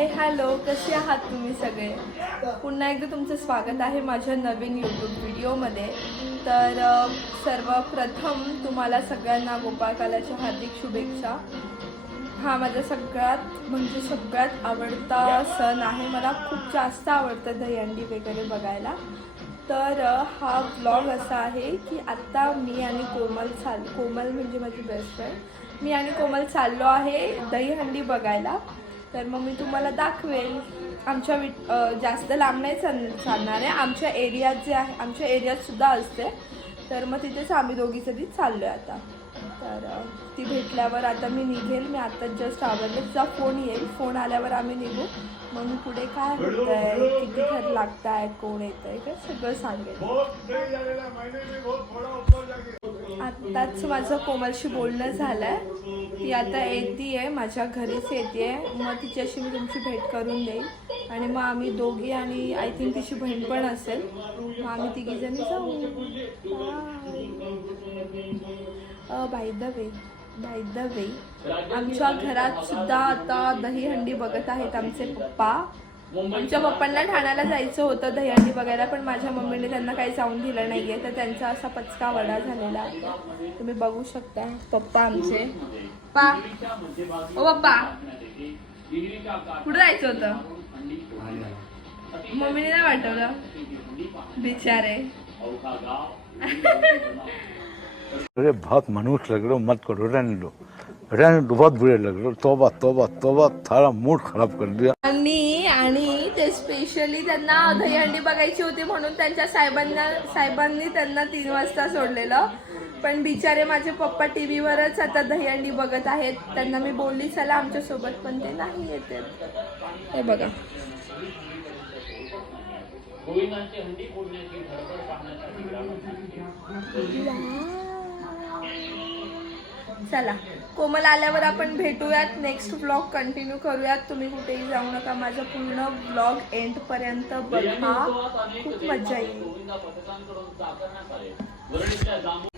Hi hello, कसे आहात तुम्ही सगळे? पुन्हा एकदा तुमचं स्वागत आहे माझ्या नवीन यूट्यूब व्हिडिओमध्ये. तर सर्वप्रथम तुम्हाला सगळ्यांना गोपाळकालाच्या हार्दिक शुभेच्छा. हा माझा सगळ्यात आवडता सण आहे. मला खूप जास्त आवडतं दहीहंडी वगैरे बघायला. तर हा व्लॉग असा आहे की आत्ता मी आणि कोमल म्हणजे माझी बेस्ट फ्रेंड, मी आणि कोमल चाललो आहे दहीहंडी बघायला. तर मग मी तुम्हाला दाखवेल. आमच्या जास्त लांब नाही चालणार आहे. आमच्या एरियात जे आहे, आमच्या एरियातसुद्धा असते. तर मग तिथेच आम्ही दोघी सगळी चाललो आहे आता. तर ती भेटल्यावर आता मी निघेल. मी आता जस्ट आवडले, तिचा फोन येईल. फोन आल्यावर आम्ही निघू. मग मी पुढे काय होतं आहे, किती घर लागत आहेत, कोण येतं आहे, हे सगळं सांगेल. आत्ताच माझं कोमलशी बोलणं झालं आहे. ती आता येते आहे, माझ्या घरीच येते आहे. मग तिच्याशी मी तुमची भेट करून देईल. आणि मग आम्ही दोघी आणि आय थिंक तिची बहीण पण असेल. मग आम्ही तिघीजणी जाऊ. बाय द वे आमच्या घरात सुद्धा आता दहीहंडी बघत आहेत आमचे पप्पा. आमच्या पप्पांना ठाण्याला जायचं होतं दहीहंडी बघायला, पण माझ्या मम्मीने त्यांना काही जाऊन दिलं नाही आहे. तर त्यांचा असा पचका वडा झालेला आहे. तुम्ही बघू शकता पप्पा आमचे. पप्पा कुठं जायचं होतं? मम्मीने नाही वाटवलं, बिचारे. अरे बहुत मनुष्य लग रहे हो, मत करो, रहने दो, बहुत बुरे लग रहे हो. तौबा तौबा तौबा, थारा मूड खराब कर दिया. आणि ते स्पेशली त्यांना दहीहंडी बघायची होती म्हणून त्यांच्या साहेबांनी त्यांना 3 वाजता सोडलेलं. पण बिचारे माझे पप्पा टीव्हीवरच आता दहीहंडी बघत आहेत. त्यांना मी बोलली चला आमच्या सोबत, पण ते नाही येते. हे बघा, चला कोमल आल्यावर आपण भेटूयात. नेक्स्ट व्लॉग कंटिन्यू करूयात. तुम्ही कुठेही जाऊ नका, माझा पूर्ण व्लॉग एंडपर्यंत बघा, खूप मजा येईल.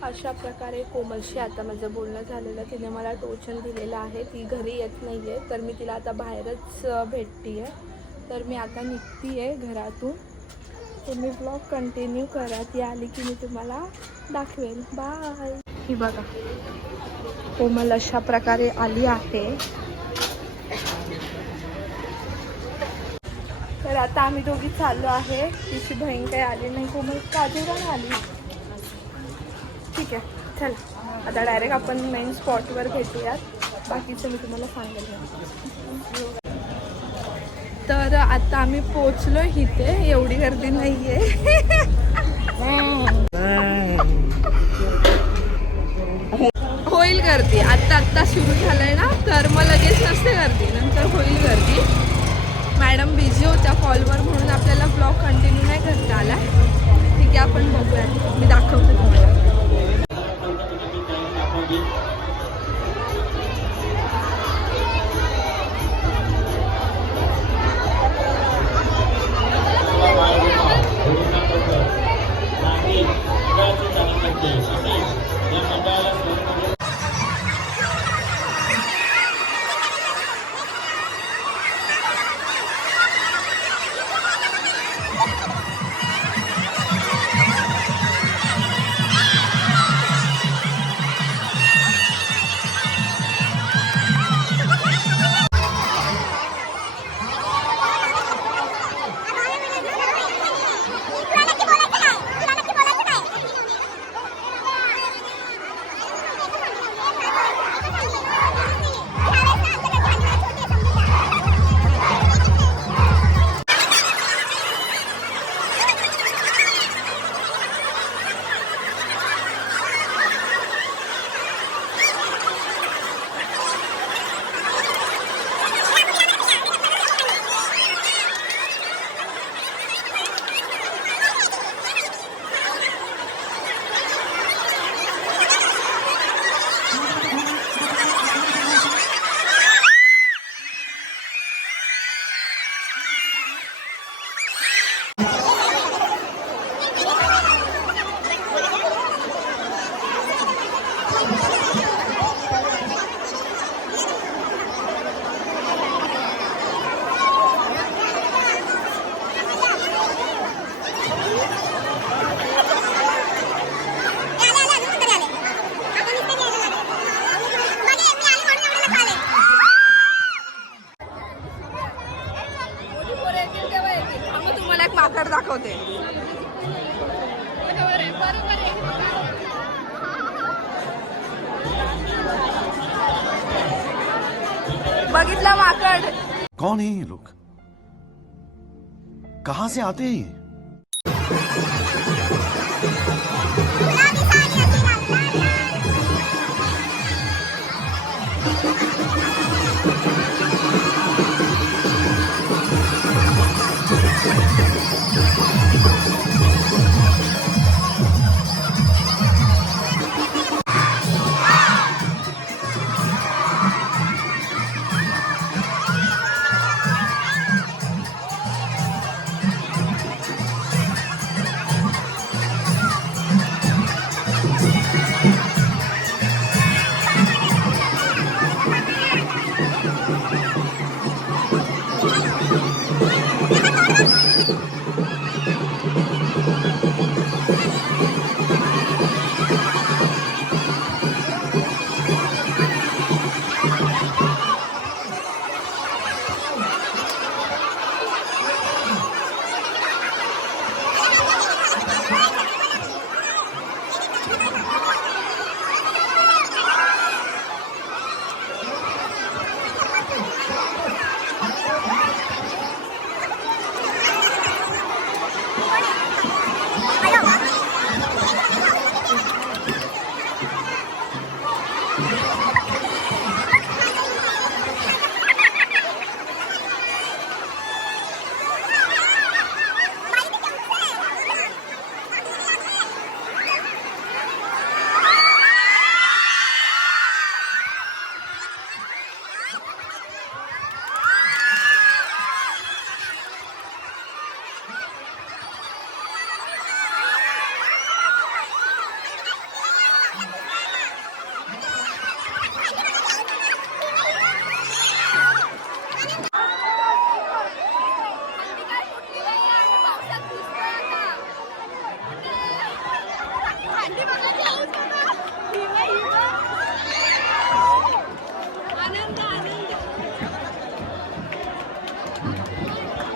अशा प्रकारे कोमलशी आता माझं बोलणं झालेलं. तिने मला टोचन दिलेलं आहे. ती घरी येत नाही आहे, तर मी तिला आता बाहेरच भेटते आहे. तर मी आता निघते आहे घरातून. तुम्ही व्लॉग कंटिन्यू करा. ती आली की मी तुम्हाला दाखवेल. बाय. ही बघा, कोमल अशा प्रकारे आली आहे. तर आता आम्ही दोघी चाललो आहे. तिची बहीण काही आली नाही. कोमल काजूला आली. ठीक आहे, चला आता डायरेक्ट आपण मेन स्पॉटवर भेटूयात. बाकीचं मी तुम्हाला सांगेल. तर आता आम्ही पोचलो इथे. एवढी गर्दी नाही आहे. होईल गर्दी. आत्ता सुरू झालंय ना, तर मग लगेच नसते गर्दी, नंतर होईल गर्दी. मॅडम बिझी होत्या कॉलवर म्हणून आपल्याला ब्लॉग कंटिन्यू नाही करता आला. ठीक आहे, आपण बघूया. मी दाखवते तुम्हाला. माकड दाखवते. बघितला माकड. कौन है ये लोग? कहां से आते हैं ये?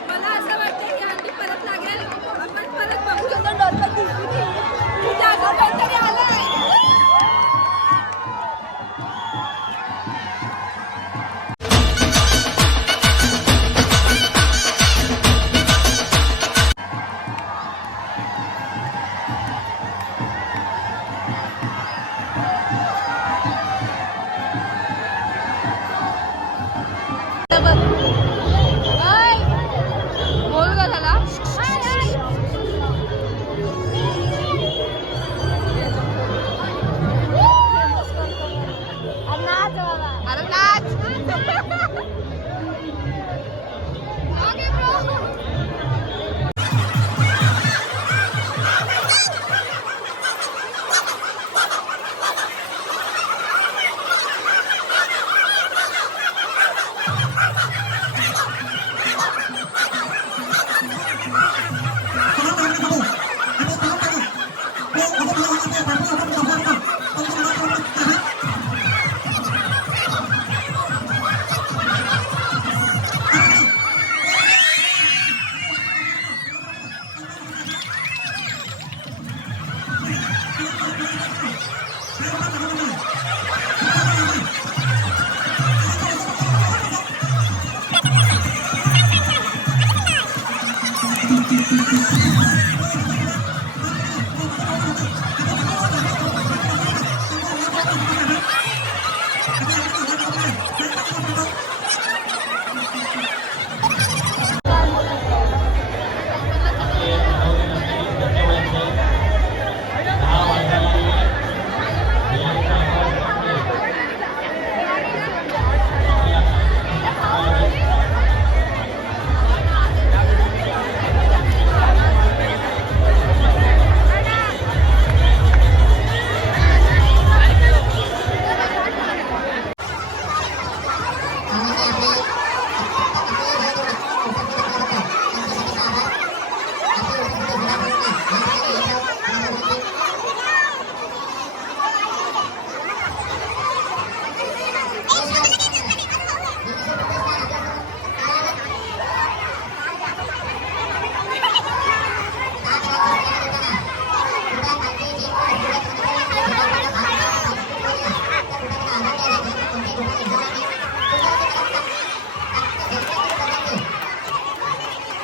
मला असं वाटतं की अंडी परत लागेल. आपण परत बघू शकतो. डॉलर दिसली जागा काहीतरी आलं.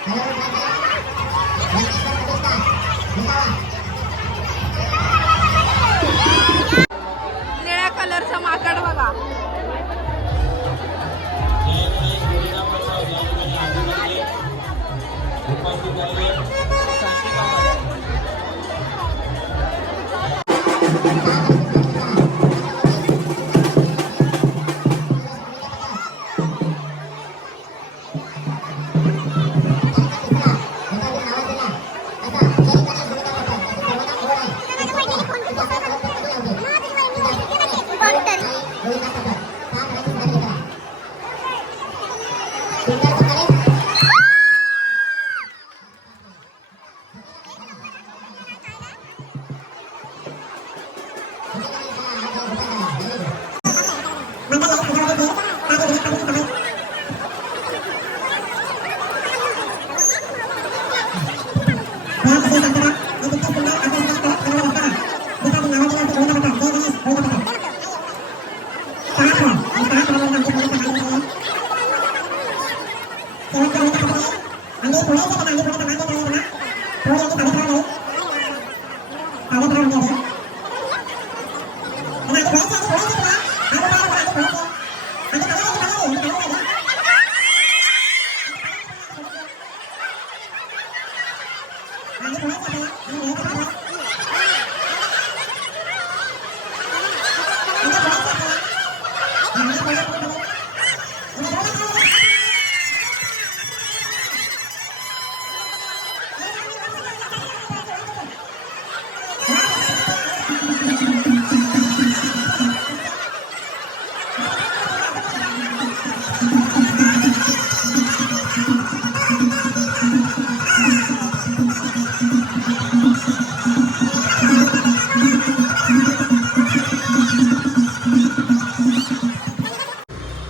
निळ्या कलरचा माकड बघा.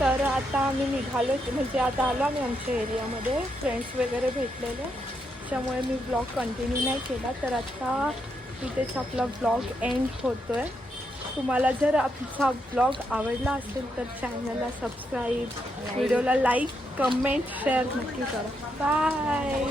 तर आता आम्ही निघालो, म्हणजे आता आलो आम्ही आमच्या एरियामध्ये. फ्रेंड्स वगैरे भेटलेले, त्यामुळे मी ब्लॉग कंटिन्यू नाही केला. तर आता इथेच आपला ब्लॉग एंड होतो आहे. तुम्हाला जर आमचा ब्लॉग आवडला असेल तर चॅनलला सबस्क्राईब, व्हिडिओला लाईक, कमेंट, शेअर नक्की करा. बाय.